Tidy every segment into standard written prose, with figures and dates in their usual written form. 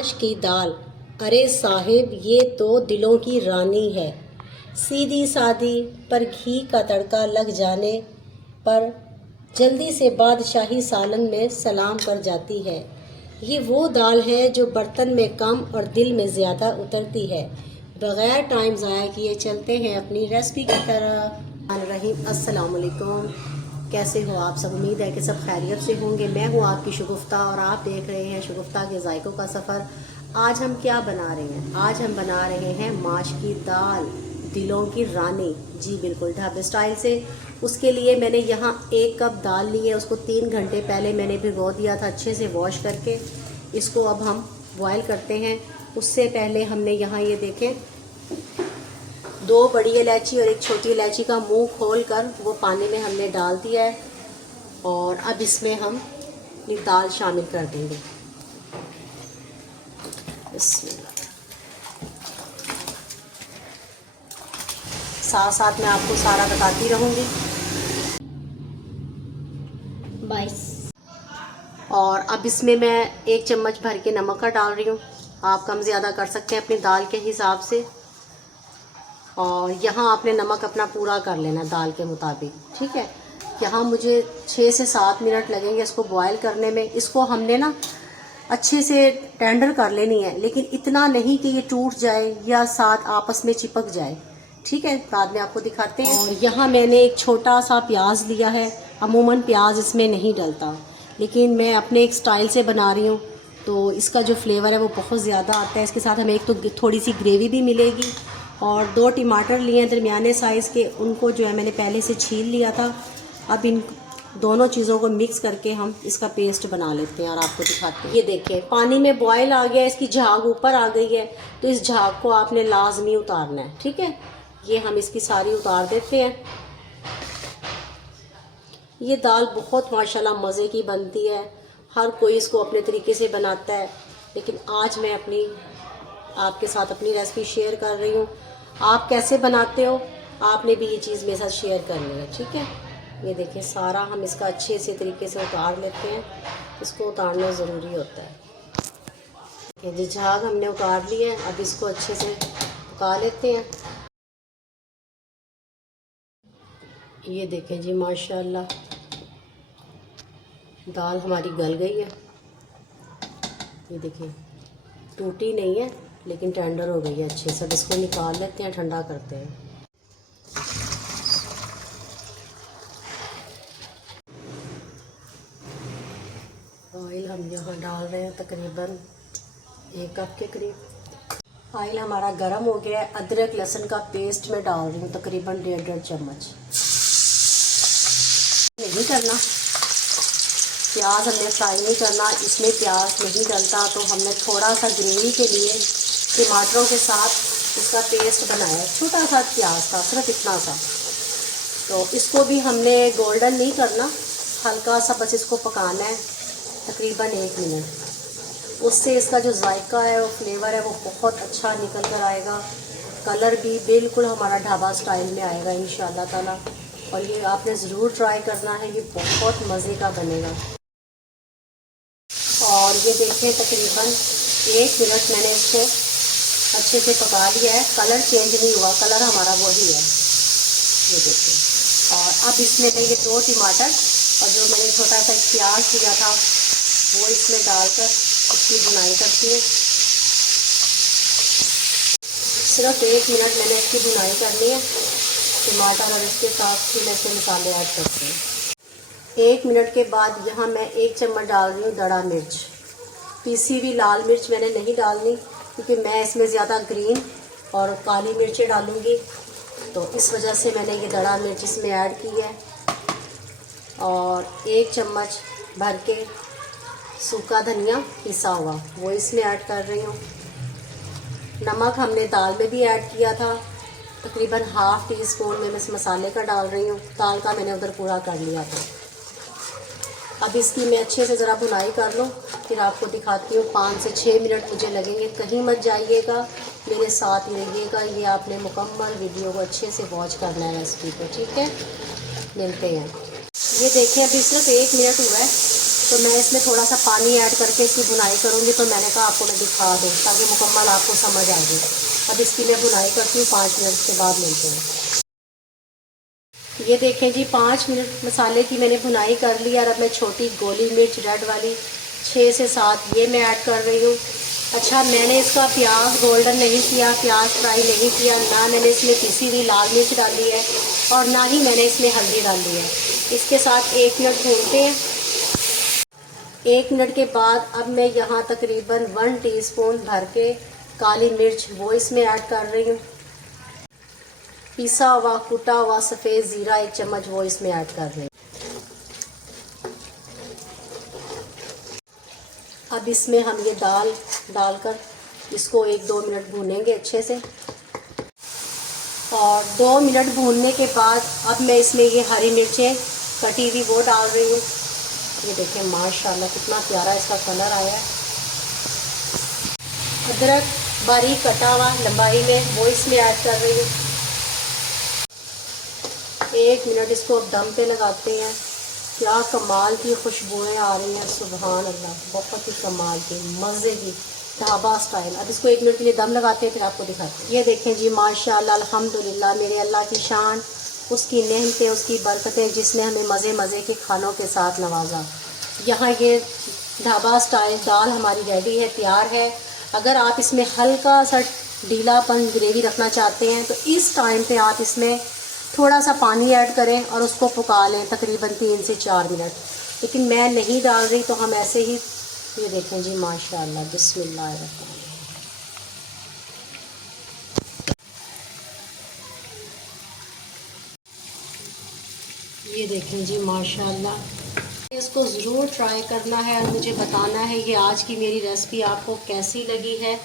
माश की दाल, अरे साहिब ये तो दिलों की रानी है। सीधी सादी पर घी का तड़का लग जाने पर जल्दी से बादशाही सालन में सलाम कर जाती है। ये वो दाल है जो बर्तन में कम और दिल में ज़्यादा उतरती है। बग़ैर टाइम ज़ाया किए चलते हैं अपनी रेसिपी की तरफ। रहीम अस्सलाम वालेकुम, कैसे हो आप सब? उम्मीद है कि सब खैरियत से होंगे। मैं हूँ आपकी शगुफ्ता और आप देख रहे हैं शगुफ्ता के जायकों का सफ़र। आज हम क्या बना रहे हैं? आज हम बना रहे हैं माश की दाल, दिलों की रानी। जी बिल्कुल, ढाबे स्टाइल से। उसके लिए मैंने यहाँ 1 कप दाल ली है। उसको 3 घंटे पहले मैंने भिगो दिया था अच्छे से वॉश करके। इसको अब हम बॉयल करते हैं। उससे पहले हमने यहाँ ये देखें 2 बड़ी इलायची और 1 छोटी इलायची का मुंह खोलकर वो पानी में हमने डाल दिया है। और अब इसमें हम ये दाल शामिल कर देंगे। साथ साथ मैं आपको सारा बताती रहूँगी। 22। और अब इसमें मैं 1 चम्मच भर के नमक का डाल रही हूँ। आप कम ज़्यादा कर सकते हैं अपनी दाल के हिसाब से। और यहाँ आपने नमक अपना पूरा कर लेना दाल के मुताबिक, ठीक है। यहाँ मुझे 6 से 7 मिनट लगेंगे इसको बॉयल करने में। इसको हमने ना अच्छे से टेंडर कर लेनी है, लेकिन इतना नहीं कि ये टूट जाए या साथ आपस में चिपक जाए, ठीक है। बाद में आपको दिखाते हैं। और यहाँ मैंने एक छोटा सा प्याज लिया है। अमूमन प्याज इसमें नहीं डलता, लेकिन मैं अपने एक स्टाइल से बना रही हूँ तो इसका जो फ्लेवर है वो बहुत ज़्यादा आता है। इसके साथ हमें एक तो थोड़ी सी ग्रेवी भी मिलेगी। और 2 टमाटर लिए हैं दरमियाने साइज़ के, उनको जो है मैंने पहले से छील लिया था। अब इन दोनों चीज़ों को मिक्स करके हम इसका पेस्ट बना लेते हैं और आपको दिखाते हैं। ये देखिए पानी में बॉयल आ गया, इसकी झाग ऊपर आ गई है, तो इस झाग को आपने लाजमी उतारना है, ठीक है। ये हम इसकी सारी उतार देते हैं। ये दाल बहुत माशाल्लाह मज़े की बनती है। हर कोई इसको अपने तरीके से बनाता है, लेकिन आज मैं आपके साथ अपनी रेसिपी शेयर कर रही हूँ। आप कैसे बनाते हो आपने भी ये चीज़ मेरे साथ शेयर करनी है, ठीक है। ये देखिए सारा हम इसका अच्छे से तरीके से उतार लेते हैं। इसको उतारना ज़रूरी होता है। ये जी झाग हमने उतार ली है। अब इसको अच्छे से पका लेते हैं। ये देखें जी माशाल्लाह दाल हमारी गल गई है। ये देखिए टूटी नहीं है, लेकिन टेंडर हो गई है अच्छे से। अब इसको निकाल लेते हैं, ठंडा करते हैं। ऑयल हम यहाँ डाल रहे हैं तकरीबन 1 कप के करीब। ऑयल हमारा गर्म हो गया है। अदरक लहसुन का पेस्ट मैं डाल रही हूँ तकरीबन 1.5 चम्मच। नहीं करना प्याज, हमने फ्राई नहीं करना, इसमें प्याज नहीं डलता, तो हमने थोड़ा सा ग्रेवी के लिए टमाटरों के साथ इसका पेस्ट बनाया। छोटा सा प्याज था, सिर्फ इतना सा। तो इसको भी हमने गोल्डन नहीं करना, हल्का सा बस इसको पकाना है तकरीबन 1 मिनट। उससे इसका जो जायका है, वो फ्लेवर है, वो बहुत अच्छा निकल कर आएगा। कलर भी बिल्कुल हमारा ढाबा स्टाइल में आएगा इंशाल्लाह ताला। और ये आपने ज़रूर ट्राई करना है, ये बहुत मज़े का बनेगा। और ये देखें तकरीबन 1 मिनट मैंने इसको अच्छे से पका लिया है। कलर चेंज नहीं हुआ, कलर हमारा वही है। ये देखिए। और अब इसमें ये 2 टमाटर और जो मैंने छोटा सा प्याज लिया था वो इसमें डालकर इसकी भुनाई करती हूँ। सिर्फ 1 मिनट मैंने इसकी भुनाई करनी है टमाटर, और इसके साथ फिर मैं इसमें मसाले ऐड करती हूँ। 1 मिनट के बाद यहाँ मैं 1 चम्मच डाल रही हूँ दड़ा मिर्च। पीसी हुई लाल मिर्च मैंने नहीं डालनी, क्योंकि मैं इसमें ज़्यादा ग्रीन और काली मिर्चें डालूँगी, तो इस वजह से मैंने ये दड़ा मिर्च इसमें ऐड की है। और 1 चम्मच भर के सूखा धनिया पिसा हुआ वो इसमें ऐड कर रही हूँ। नमक हमने दाल में भी ऐड किया था, तकरीबन ½ टीस्पून में मैं इस मसाले का डाल रही हूँ। दाल का मैंने उधर पूरा कर लिया था। अब इसकी मैं अच्छे से ज़रा भुनाई कर लूँ, फिर आपको दिखाती हूँ। 5 से 6 मिनट मुझे लगेंगे। कहीं मत जाइएगा, मेरे साथ ही रहिएगा। ये आपने मुकम्मल वीडियो को अच्छे से वॉच करना है रेसिपी को, ठीक है। मिलते हैं। ये देखिए अभी सिर्फ 1 मिनट हुआ है तो मैं इसमें थोड़ा सा पानी ऐड करके इसकी भुनाई करूँगी। तो मैंने कहा आपको मैं दिखा दूँ ताकि मुकम्मल आपको समझ आ जाए। अब इसकी मैं भुनाई करती हूँ, 5 मिनट के बाद मिलते हैं। ये देखें जी, 5 मिनट मसाले की मैंने भुनाई कर ली। और अब मैं छोटी गोली मिर्च रेड वाली 6 से 7 ये मैं ऐड कर रही हूँ। अच्छा, मैंने इसका प्याज गोल्डन नहीं किया, प्याज फ्राई नहीं किया, ना मैंने इसमें पिसी हुई लाल मिर्च डाली है और ना ही मैंने इसमें हल्दी डाली है। इसके साथ 1 मिनट भूनते हैं। 1 मिनट के बाद अब मैं यहाँ तकरीबन 1 टीस्पून भर के काली मिर्च वो इसमें ऐड कर रही हूँ। पिसा हुआ कुटा हुआ सफ़ेद ज़ीरा 1 चम्मच वो इसमें ऐड कर रही हूँ। अब इसमें हम ये दाल डालकर इसको 1-2 मिनट भूनेंगे अच्छे से। और 2 मिनट भूनने के बाद अब मैं इसमें ये हरी मिर्चें कटी हुई वो डाल रही हूँ। ये देखें माशाल्लाह कितना प्यारा इसका कलर आया है। अदरक बारीक कटा हुआ लंबाई में वो इसमें ऐड कर रही हूँ। 1 मिनट इसको अब दम पे लगाते हैं। क्या कमाल की खुशबुएं आ रही हैं, सुभान अल्लाह, बहुत ही कमाल की मज़े की ढाबा स्टाइल। अब इसको 1 मिनट के लिए दम लगाते हैं, फिर आपको दिखाते हैं। ये देखें जी माशाल्लाह अल्हम्दुलिल्लाह, मेरे अल्लाह की शान, उसकी नेमतें, उसकी बरकतें जिसने हमें मज़े मज़े के खानों के साथ नवाजा। यहाँ ये ढाबा स्टाइल दाल हमारी रेडी है, तैयार है। अगर आप इसमें हल्का सा ढीलापन ग्रेवी रखना चाहते हैं तो इस टाइम पे आप इसमें थोड़ा सा पानी ऐड करें और उसको पका लें तकरीबन 3 से 4 मिनट। लेकिन मैं नहीं डाल रही तो हम ऐसे ही। ये देखें जी माशाल्लाह, बिस्मिल्लाह। ये देखें जी माशाल्लाह, इसको ज़रूर ट्राई करना है और मुझे बताना है कि आज की मेरी रेसिपी आपको कैसी लगी है।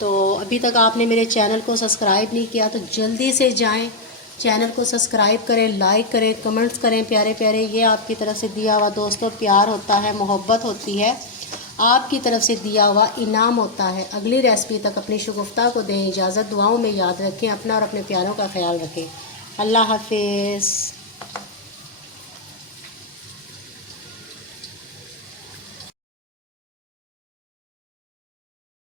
तो अभी तक आपने मेरे चैनल को सब्सक्राइब नहीं किया तो जल्दी से जाएं, चैनल को सब्सक्राइब करें, लाइक करें, कमेंट्स करें प्यारे प्यारे। ये आपकी तरफ से दिया हुआ दोस्तों प्यार होता है, मोहब्बत होती है, आपकी तरफ से दिया हुआ इनाम होता है। अगली रेसिपी तक अपनी शगुफ्ता को दें इजाज़त, दुआओं में याद रखें, अपना और अपने प्यारों का ख्याल रखें। अल्लाह हाफिज़।